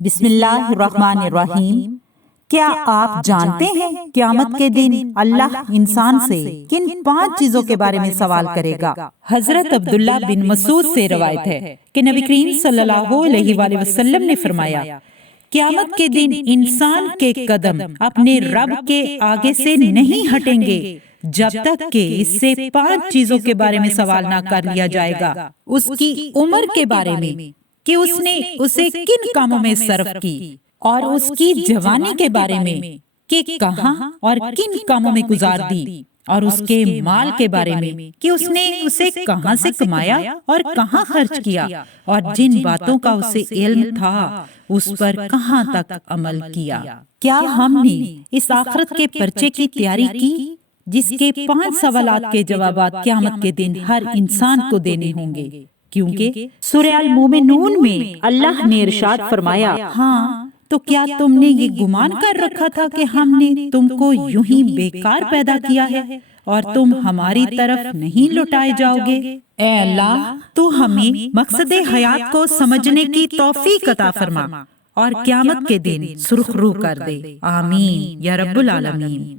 بسم اللہ الرحمن الرحیم۔ کیا آپ جانتے ہیں قیامت کے دن اللہ انسان سے کن 5 چیزوں کے بارے میں سوال کرے گا؟ حضرت عبداللہ بن مسعود سے روایت ہے کہ نبی کریم صلی اللہ علیہ وآلہ وسلم نے فرمایا، قیامت کے دن انسان کے قدم اپنے رب کے آگے سے نہیں ہٹیں گے جب تک کہ اس سے 5 چیزوں کے بارے میں سوال نہ کر لیا جائے گا۔ اس کی عمر کے بارے میں کہ اس نے اسے کن کاموں میں صرف کی، اور اس کی جوانی کے بارے میں کہ کہاں اور کن کاموں میں گزار دی، اور اس کے مال کے بارے میں کہ اس نے اسے کہاں سے کمایا اور کہاں خرچ کیا، اور جن باتوں کا اسے علم تھا اس پر کہاں تک عمل کیا۔ کیا ہم نے اس آخرت کے پرچے کی تیاری کی جس کے 5 سوالات کے جوابات قیامت کے دن ہر انسان کو دینے ہوں گے؟ کیونکہ سورہ المومنون میں اللہ نے ارشاد فرمایا، ہاں تو کیا تم نے یہ گمان کر رکھا تھا کہ ہم نے تم کو یوں ہی بیکار پیدا کیا ہے اور تم ہماری طرف نہیں لوٹائے جاؤ گے؟ اے اللہ، تو ہمیں مقصد حیات کو سمجھنے کی توفیق عطا فرما اور قیامت کے دن سرخ رو کر دے، آمین یا رب العالمین۔